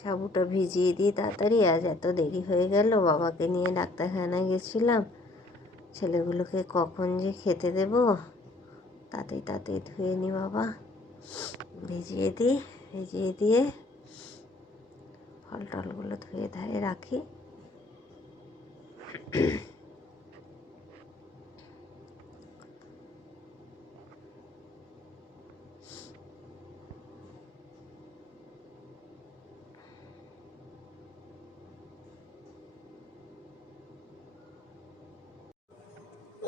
সাবুটা ভিজিয়ে দিই তাড়াতাড়ি। আজ এত দেরি হয়ে গেল, বাবাকে নিয়ে ডাক্তারখানায় গেছিলাম। ছেলেগুলোকে কখন যে খেতে দেব, তাতেই তাতেই ধুয়ে নিই বাবা, ভিজিয়ে দিই। ভিজিয়ে দিয়ে ফল টলগুলো ধুয়ে ধায়ে রাখি।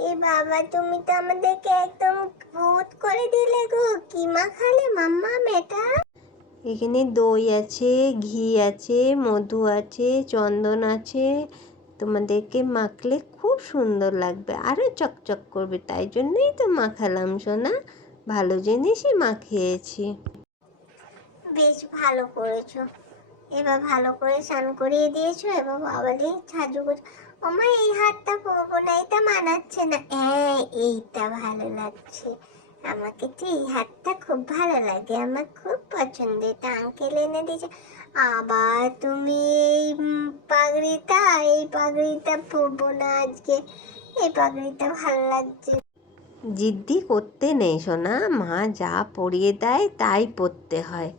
এ বাবা, তুমি তো আমাদেরকে একদম ভূত করে দিলে গো। কি মাখালে মাম্মা এটা? এখানে দই আছে, ঘি আছে, মধু আছে, চন্দন আছে। তোমাদেরকে মাখলে খুব সুন্দর লাগবে, আরও চকচক করবে, তাই জন্যই তো মাখালাম সোনা। ভালো জিনিসই মাখিয়েছি। বেশ ভালো করেছো। এবার ভালো করে স্নান করিয়ে দিয়েছো। এবার বাবারে সাজুগুজু। ওমা, এই হাতটা পরবো না, এটা মানাচ্ছে না। হ্যাঁ, এইটা ভালো লাগছে। আমাকে তো এই হাতটা খুব ভালো লাগে, আমার খুব পছন্দ। এটা আঙ্কেল এনে দিয়েছে। আবার তুমি এই পাগড়িটা পরবো না আজকে। এই পাগড়িটা ভালো লাগছে। জিদ্দি করতে নেই সোনা, মা যা পরিয়ে দেয় তাই পরতে হয়।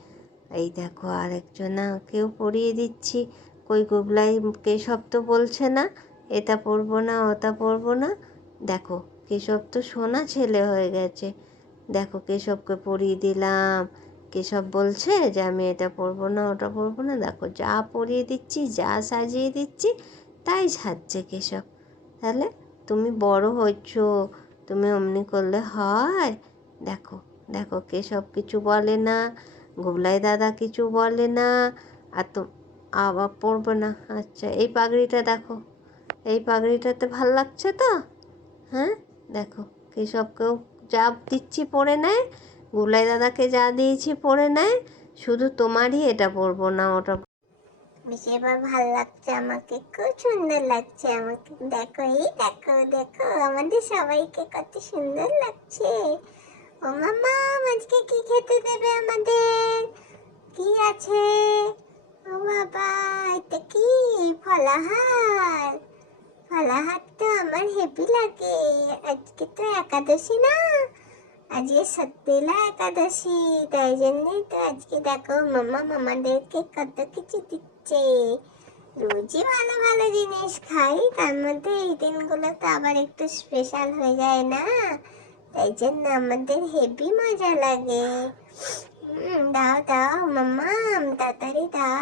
এই দেখো আরেকজনাকেও পরিয়ে দিচ্ছি। কই গুবলাই কেশব তো বলছে না এটা পরবো না ওটা পরবো না। দেখো কেশব তো সোনা ছেলে হয়ে গেছে। দেখো কেশবকে পরিয়ে দিলাম। কেশব বলছে যে আমি এটা পরবো না ওটা পরবো না। দেখো যা পরিয়ে দিচ্ছি, যা সাজিয়ে দিচ্ছি, তাই সাজছে কেশব। তাহলে তুমি বড় হয়েছো, তুমি অমনি করলে হয়? দেখো দেখো কেশব কিছু বলে না, গুবলাই দাদা কিছু বলে না। আর তো আবার পরবে না। আচ্ছা, এই পাগড়িটা দেখো, এই পাগড়িটাতে ভাল লাগছে তো? হ্যাঁ, দেখো কেশবকেও যা দিচ্ছি পরে নেয়, গুবলাই দাদাকে যা দিয়েছি পরে নেয়। শুধু তোমারই এটা পরবো না ওটা। বেশ, এবার ভাল লাগছে আমাকে, খুব সুন্দর লাগছে আমাকে। দেখো, এই দেখো দেখো, আমাদের সবাইকে কত সুন্দর লাগছে। ও মামা, আজকে কি খেতে দেবে আমাদের? কি আছে? ও বাবা, এটা কি? ফলাহার। ফলাহার তো আমার হেভি লাগে। আজকে তো একাদশী না, আজকে সত্যিলা একাদশী। তাই জন্যই তো আজকে দেখো মামা আমাদেরকে কত কিছু দিচ্ছে। রোজই ভালো ভালো জিনিস খাই, তার মধ্যে এই দিনগুলো তো আবার একটু স্পেশাল হয়ে যায় না, তাই জন্য আমাদের হেভি মজা লাগে। দাও দাও মাম্মা, তাড়াতাড়ি দাও।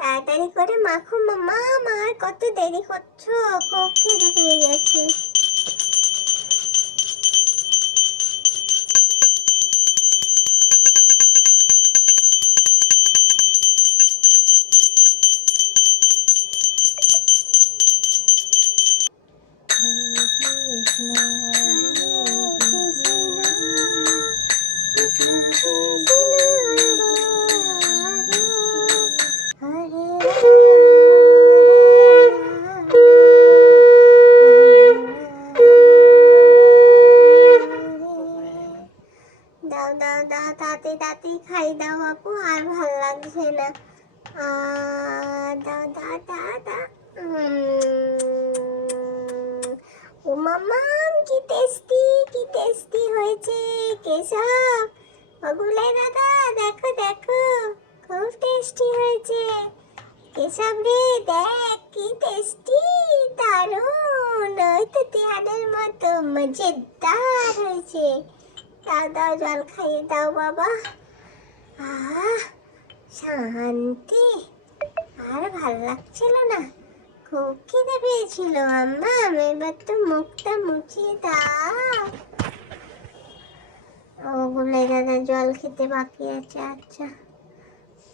তাড়াতাড়ি করে মাখো মাম্মা, আমার কত দেরি করছো, খুব খিদে পেয়ে গেছে। দাও দাও দাও, তাড়াতাড়ি তাড়াতাড়ি খাই দাও আপু, আর ভাল লাগছে না। দাও দাও দাও দাও। ও মামা, কি টেস্টি, কি টেস্টি হয়েছে কেশব। ওগুলাই দাদা, দেখো দেখো, খুব টেস্টি হয়েছে। কেশব রে, দেখ কি টেস্টি, দারুণ, ওই তো তেহানের মতো মজেদার হয়েছে। দাও দাও, জল খাইয়ে দাও বাবা। আহ, শান্তি। আর ভাল লাগছিল না, খুব খিদে পেয়েছিল আম্মা। এবার তো মুখটা মুছিয়ে দাও। ওগুলো দাদা জল খেতে বাকি আছে। আচ্ছা,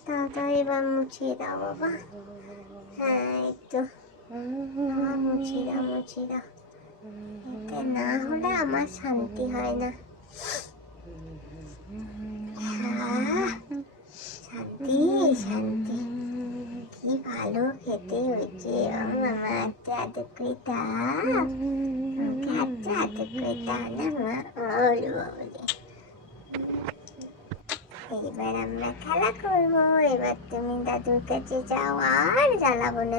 দাও দাও, এবার মুছিয়ে দাও বাবা। হ্যাঁ, একটু মুছিয়ে দাও মুছিয়ে দাও। এতে না হলে আমার শান্তি হয় না। শান্তি শান্তি, কি ভালো খেতে হয়েছে। মামা হাতে হাতে করে দাও, আমাকে হাতে হাতে করে দাও না মা। ওরে বাবারে, এইবার আমরা খেলা করবো, এবার তুমি দাদুর কাছে যাও, আর জ্বালাবো না।